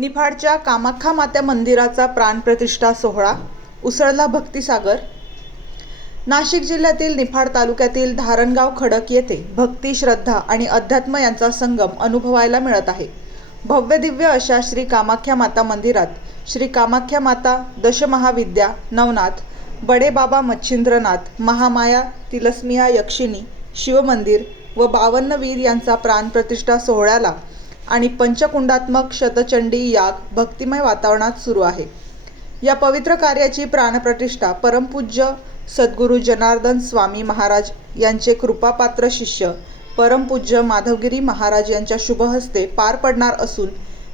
निफाडच्या कामाख्या माता मंदिराचा प्राणप्रतिष्ठा सोहळा, उसळला भक्तिसागर। नाशिक जिल्ह्यातील निफाड तालुक्यातील धारणगाव खडक येथे भक्ती, श्रद्धा आणि अध्यात्म यांचा संगम अनुभवायला मिळत आहे। भव्य दिव्य अशा श्री कामाख्या माता मंदिरात श्री कामाख्या माता, दशमहाविद्या, नवनाथ, बडे बाबा मच्छिंद्रनाथ, महामाया, तिलस्मिया यक्षिणी, शिवमंदिर व 52 वीर यांचा प्राणप्रतिष्ठा सोहळ्याला आणि पंचकुंडात्मक शतचंडी याग भक्तिमय वातावरणात सुरू आहे। या पवित्र कार्याची प्राणप्रतिष्ठा परमपूज्य सद्गुरू जनार्दन स्वामी महाराज यांचे कृपापात्र शिष्य परमपूज्य माधवगिरी महाराज यांच्या शुभ हस्ते पार पडणार असून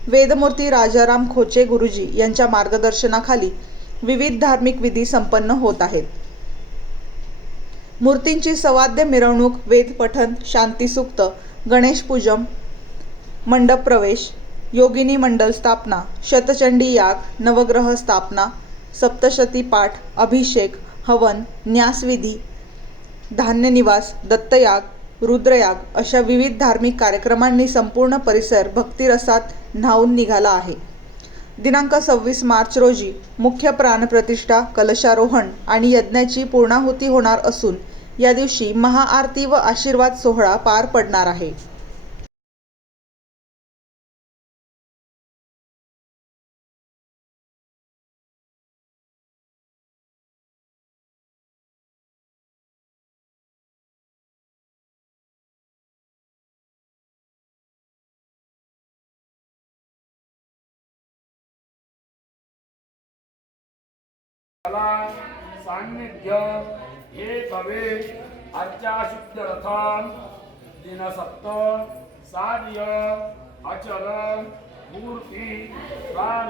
वेदमूर्ती राजाराम खोचे गुरुजी यांच्या मार्गदर्शनाखाली विविध धार्मिक विधी संपन्न होत आहेत। मूर्तींची सवाद्य मिरवणूक, वेद पठण, शांतीसूक्त, गणेश पूजन, मंडप प्रवेश, योगिनी मंडल स्थापना, शतचंडी याग, नवग्रह स्थापना, सप्तशती पाठ, अभिषेक, हवन, न्यासविधी, धान्य निवास, दत्तयाग, रुद्रयाग अशा विविध धार्मिक कार्यक्रमांनी संपूर्ण परिसर भक्तिरसात न्हाऊन निघाला आहे। दिनांक 26 मार्च रोजी मुख्य प्राणप्रतिष्ठा, कलशारोहण आणि यज्ञाची पूर्णाहुती होणार असून या दिवशी महाआरती व आशीर्वाद सोहळा पार पडणार आहे। सान्निध्य हे भवे आजच्या शुद्ध रथान दिनसप्त सार्य अचल मूर्ती प्राण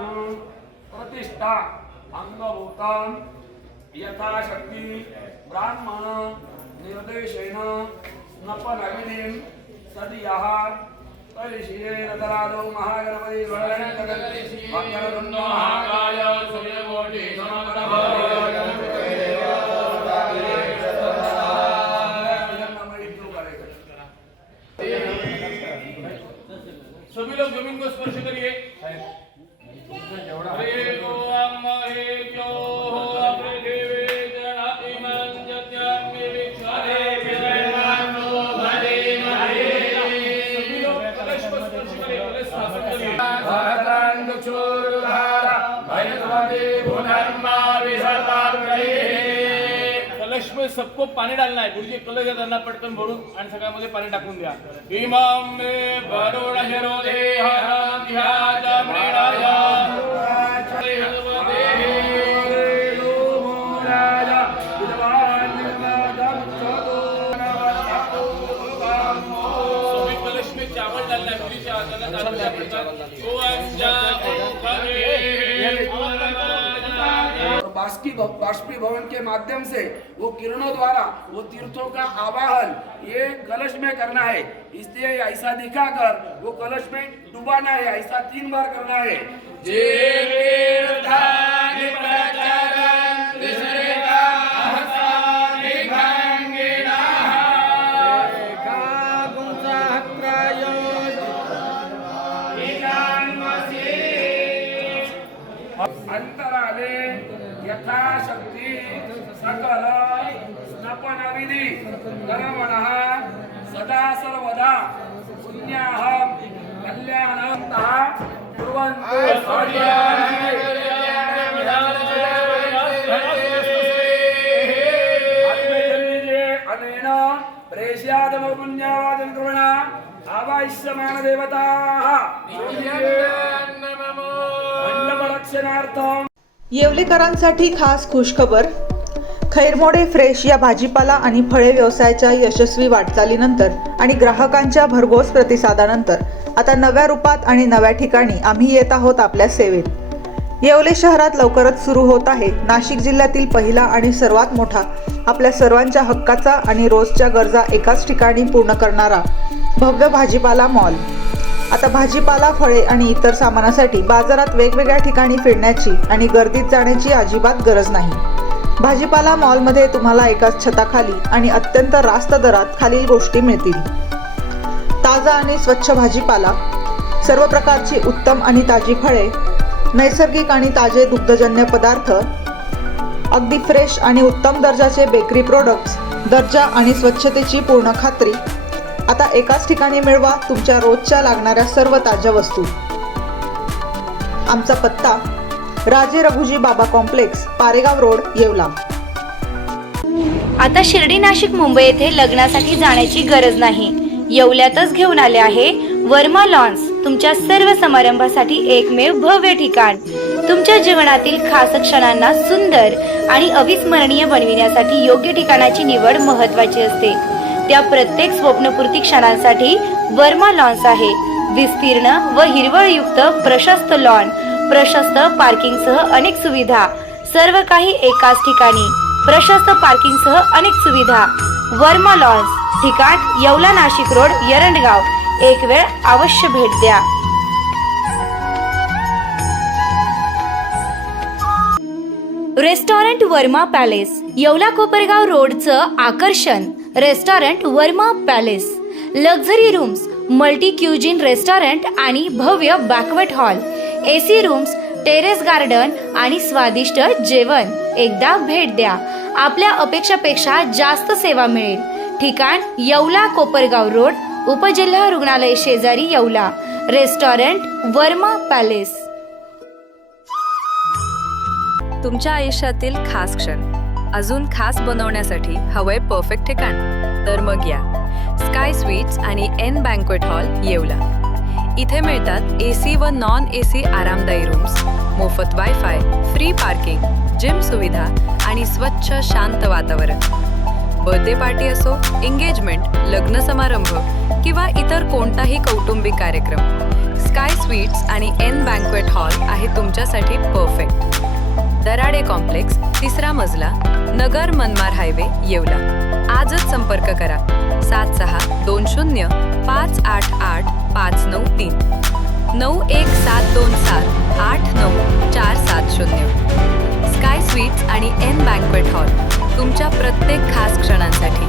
प्रतिष्ठा अंगभूतान यथाशक्ती ब्राह्मण निर्देशेन स्नपनविनीं सदियः परिशिरे नतरादो महागणपति वरदगणपति वक्रतुंडो महाकाय सूर्यकोटि समप्रभ। सभी लोग जमीन को स्पर्श करिए। कलश में सबको पानी डालना है। गुरुजी कलश डालना पटकन भरून आणि सगळ्यामध्ये पाणी टाकून द्या। इमाम मे वरुण हिरोदे ध्याजा मृणाया सभी कलश में चावल डालना है। गुरुजी बाष्पीभवन के माध्यम से वो किरणों द्वारा वो तीर्थों का आवाहन ये कलश में करना है। इसलिए ऐसा दिखाकर वो कलश में डुबाना है। ऐसा 3 बार करना है। अंतराले यथाशक्ति सकल स्नपनविधि कर्मणः सदा सर्वदा पुण्याहं कल्याणन्तः कुर्वन्तु। अनेन प्रेष्यादम पुण्यावादं कृष्णा आवाह्यमान देवताः येवलेकरांसाठी खास खुशखबर। खैरमोडे फ्रेश या भाजीपाला आणि फळे व्यवसायाच्या यशस्वी वाटचालीनंतर आणि ग्राहकांच्या भरघोस प्रतिसादानंतर आता नव्या रूपात आणि नव्या ठिकाणी आम्ही येत आहोत आपल्या सेवेत। येवले शहरात लवकरच सुरू होत आहे नाशिक जिल्ह्यातील पहिला आणि सर्वात मोठा, आपल्या सर्वांच्या हक्काचा आणि रोजच्या गरजा एकाच ठिकाणी पूर्ण करणारा भव्य भाजीपाला मॉल। आता भाजीपाला, फळे आणि इतर सामानासाठी बाजारात वेगवेगळ्या ठिकाणी फिरण्याची आणि गर्दीत जाण्याची अजिबात गरज नाही। भाजीपाला मॉलमध्ये तुम्हाला एकाच छताखाली आणि अत्यंत रास्त दरात खालील गोष्टी मिळतील: ताजा आणि स्वच्छ भाजीपाला, सर्व प्रकारची उत्तम आणि ताजी फळे, नैसर्गिक आणि ताजे दुग्धजन्य पदार्थ, अगदी फ्रेश आणि उत्तम दर्जाचे बेकरी प्रोडक्ट्स, दर्जा आणि स्वच्छतेची पूर्ण खात्री. आता एकाच ठिकाणी मिळवा तुमच्या रोजच्या लागणाऱ्या सर्व ताज्या वस्तू. आमचा पत्ता राजे रघुजी बाबा कॉम्प्लेक्स, पारेगाव रोड, येवला. आता शिर्डी, नाशिक, मुंबई येथे लग्नासाठी जाण्याची गरज नाही. येवल्यातच घेऊन आले आहे वर्मा लॉन्स, तुमच्या सर्व समारंभासाठी एकमेव भव्य ठिकाण. तुमच्या जीवनातील खास क्षणांना सुंदर आणि अविस्मरणीय बनविण्यासाठी योग्य ठिकाणाची निवड महत्त्वाची असते. त्या प्रत्येक स्वप्नपूर्ती क्षणांसाठी वर्मा लॉन्स आहे. विस्तीर्ण व हिरवळयुक्त प्रशस्त लॉन, प्रशस्त पार्किंगसह अनेक सुविधा, सर्व काही एकाच ठिकाणी. प्रशस्त पार्किंगसह अनेक सुविधा. वर्मा लॉन्स, ठिकाण येवला, नाशिक रोड, एरंडगाव. एक वेळ अवश्य भेट द्या. रेस्टॉरंट वर्मा पॅलेस, येवला कोपरगाव रोडचं आकर्षण. Restaurant Verma palace, luxury rooms, multi cuisine restaurant आणि भव्य banquet hall, AC rooms, terrace garden आणि स्वादिष्ट जेवण. एकदा भेट द्या. आपल्या अपेक्षापेक्षा जास्त सेवा मिळेल. ठिकाण येवला कोपरगाव रोड, उपजिल्हा रुग्णालय शेजारी, येवला. Restaurant Verma palace. तुमच्या आयुष्यातील खास क्षण अजून खास बनवण्यासाठी हवंय परफेक्ट ठिकाण? तर मग या स्काय स्वीट्स आणि एन बँक्वेट हॉल, येवला. इथे मिळतात AC व नॉन AC आरामदायी रूम्स, मोफत वायफाय, फ्री पार्किंग, जिम सुविधा आणि स्वच्छ शांत वातावरण. बर्थडे पार्टी असो, एंगेजमेंट, लग्न समारंभ किंवा इतर कोणताही कौटुंबिक कार्यक्रम, स्काय स्वीट्स आणि एन बँक्वेट हॉल आहे तुमच्यासाठी परफेक्ट. दराडे कॉम्प्लेक्स, 3रा मजला, नगर मनमाड हायवे, येवला. आजच संपर्क करा 7620 588 593 91727 89470. स्काय स्वीट्स आणि एन बँक्वेट हॉल, तुमच्या प्रत्येक खास क्षणांसाठी.